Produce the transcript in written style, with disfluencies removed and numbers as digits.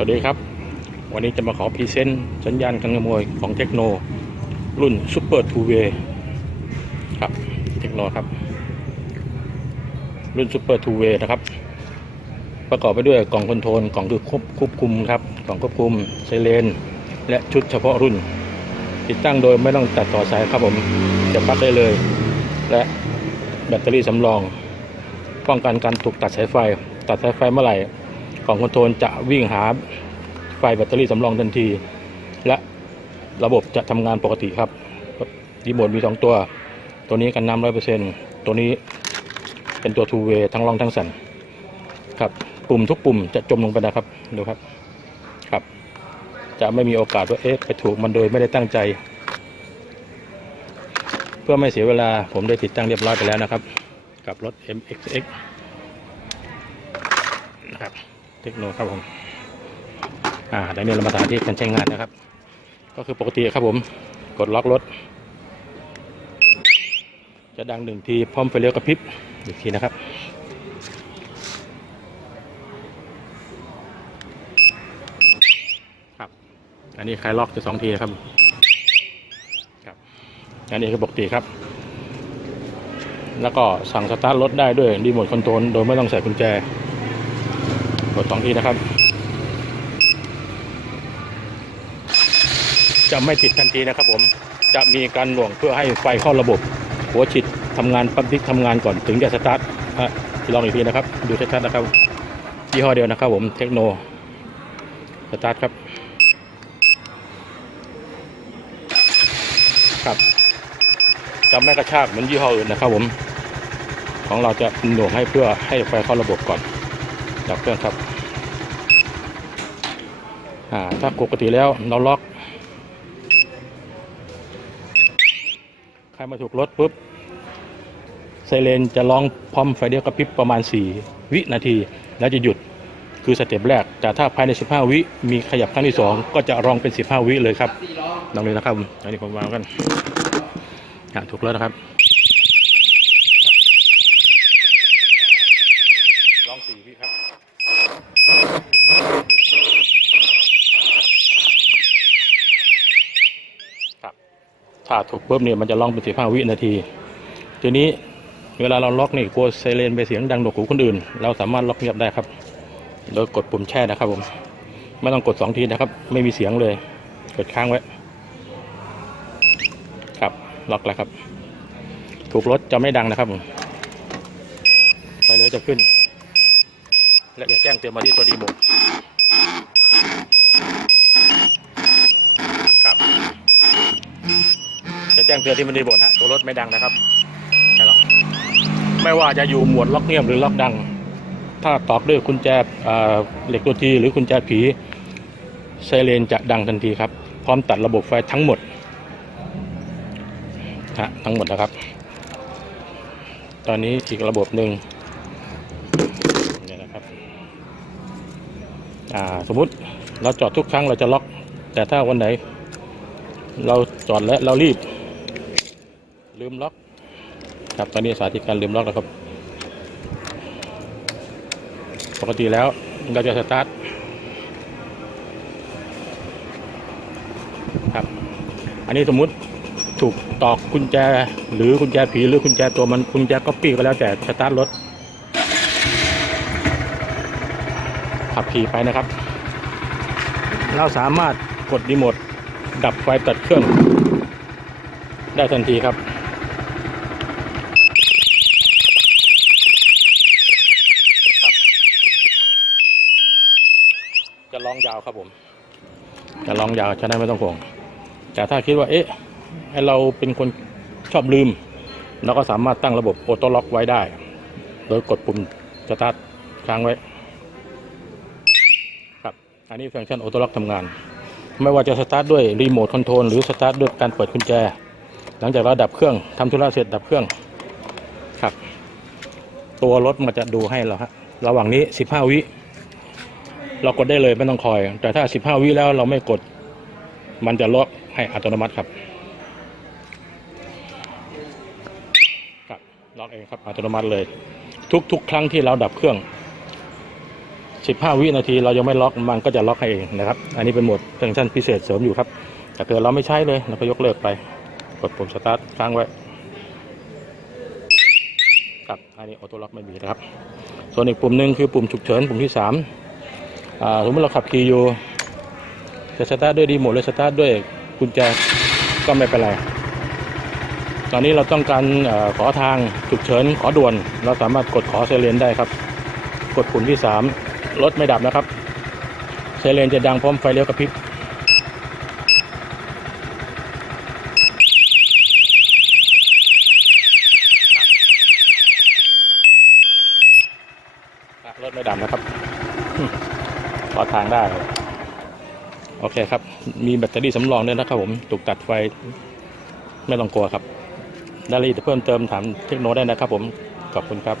สวัสดีครับวันนี้จะมาขอพรีเซนต์สัญญาณการขโมยของเทคโนรุ่นซูเปอร์ทูเวย์ครับเทคโนครับรุ่นซูเปอร์ทูเวย์นะครับประกอบไปด้วยกล่องคอนโทรลกล่องควบคุมครับกล่องควบคุมไซเรนและชุดเฉพาะรุ่นติดตั้งโดยไม่ต้องตัดต่อสายครับผมจะปลั๊กได้เลยและแบตเตอรี่สำรองป้องกันการถูกตัดสายไฟเมื่อไหร่กล่องคอนโทรลจะวิ่งหาไฟแบตเตอรี่สำรองทันทีและระบบจะทำงานปกติครับรีโมทมี2ตัวนี้กันน้ำ 100% ตัวนี้เป็นตัว two way ทั้งรองทั้งสั่นครับปุ่มทุกปุ่มจะจมลงไปนะครับดูครับจะไม่มีโอกาสว่าไปถูกมันโดยไม่ได้ตั้งใจเพื่อไม่เสียเวลาผมได้ติดตั้งเรียบร้อยไปแล้วนะครับกับรถ MXX นะครับเทคโนครับผมดังนี้เรามาสาธิตการใช้งานนะครับก็คือปกติครับผมกดล็อกรถจะดัง1 ทีพร้อมไฟเลี้ยวกระพริบอีกทีนะครับอันนี้คลายล็อกจะ2 ทีครับอันนี้คือปกติครับแล้วก็สั่งสตาร์ทรถได้ด้วยรีโมทคอนโทรลโดยไม่ต้องใส่กุญแจกด2 ทีนะครับจะไม่ติดทันทีนะครับผมจะมีการหน่วงเพื่อให้ไฟเข้าระบบหัวฉีดทำงานปั๊มติ๊กทำงานก่อนถึงจะสตาร์ทลองอีกทีนะครับดูชัดๆนะครับยี่ห้อเดียวนะครับผมเทคโนสตาร์ทครับจะไม่กระชากเหมือนยี่ห้ออื่นนะครับผมของเราจะหน่วงให้เพื่อให้ไฟเข้าระบบก่อนดับเครื่องครับถ้าปกติแล้วเราล็อกใครมาถูกรถปุ๊บไซเรนจะร้องพร้อมไฟเดียวกระพริบประมาณ4 วินาทีแล้วจะหยุดคือสเต็ปแรกแต่ถ้าภายใน15 วิมีขยับครั้งที่2ก็จะร้องเป็น15 วิเลยครับลองเลยนะครับอันนี้ผมวางกันถูกแล้วนะครับร้อง4 วิครับถ้าถูกปุ๊บเนี่ยมันจะร้องเป็น15 วินาทีทีนี้เวลาเราล็อกนี่กลัวไซเรนไปเสียงดังหนวกหูคนอื่นเราสามารถล็อกเงียบได้ครับโดยกดปุ่มแช่นะครับผมไม่ต้องกด2 ทีนะครับไม่มีเสียงเลยกดค้างไว้ครับล็อกแล้วครับถูกรถจะไม่ดังนะครับไฟเลยจะขึ้นและจะแจ้งเตือนมาที่ตัวรีโมทครับจะแจ้งเตือนที่มันรีโมทตัวรถไม่ดังนะครับไม่ว่าจะอยู่หมวดล็อกเงียบหรือล็อกดังถ้าตอกด้วยกุญแจเหล็กตัวทีหรือกุญแจผีไซเรนจะดังทันทีครับพร้อมตัดระบบไฟทั้งหมดนะครับตอนนี้อีกระบบหนึ่งเนี่ยนะครับสมมุติเราจอดทุกครั้งเราจะล็อกแต่ถ้าวันไหนเราจอดและเรารีบลืมล็อกครับตอนนี้สาธิตการลืมล็อกนะครับปกติแล้วเราจะสตาร์ทครับอันนี้สมมุติถูกตอกกุญแจหรือกุญแจผีหรือกุญแจตัวมันกุญแจก๊อปปี้ก็แล้วแต่สตาร์ทรถขับขี่ไปนะครับเราสามารถกดรีโมทดับไฟตัดเครื่องได้ทันทีครับจะร้องยาวครับผมจะร้องยาวจะได้ไม่ต้องห่วงแต่ถ้าคิดว่าเราเป็นคนชอบลืมเราก็สามารถตั้งระบบออโต้ล็อกไว้ได้โดยกดปุ่มสตาร์ทค้างไว้ครับอันนี้ฟังก์ชันออโต้ล็อกทำงานไม่ว่าจะสตาร์ทด้วยรีโมทคอนโทรลหรือสตาร์ทด้วยการเปิดกุญแจหลังจากเราดับเครื่องทำธุระเสร็จดับเครื่องครับตัวรถมันจะดูให้เราระหว่างนี้15 วิเรากดได้เลยไม่ต้องคอยแต่ถ้า15 วิแล้วเราไม่กดมันจะล็อกให้อัตโนมัติครับล็อกเองครับอัตโนมัติเลยทุกครั้งที่เราดับเครื่อง 15 วินาทีเรายังไม่ล็อกมันก็จะล็อกให้เองนะครับอันนี้เป็นโหมดฟังก์ชันพิเศษเสริมอยู่ครับแต่เกิดเราไม่ใช้เลยเราก็ยกเลิกไปกดปุ่มสตาร์ทค้างไว้ครับอันนี้ออโต้ล็อกไม่มีนะครับส่วนอีกปุ่มหนึ่งคือปุ่มฉุกเฉินปุ่มที่3สมมติเราขับขี่อยู่จะสตาร์ทด้วยรีโมทหรือสตาร์ทด้วยกุญแจก็ไม่เป็นไรตอนนี้เราต้องการขอทางฉุกเฉินขอด่วนเราสามารถกดขอไซเรนได้ครับกดปุ่มที่3รถไม่ดับนะครับไซเรนจะดังพร้อมไฟเลี้ยวกระพริบรถไม่ดับนะครับขอทางได้โอเคครับมีแบตเตอรี่สำรองด้วยนะครับผมถูกตัดไฟไม่ต้องกลัวครับรายละเอียดเพิ่มเติมถามเทคโนได้นะครับผมขอบคุณครับ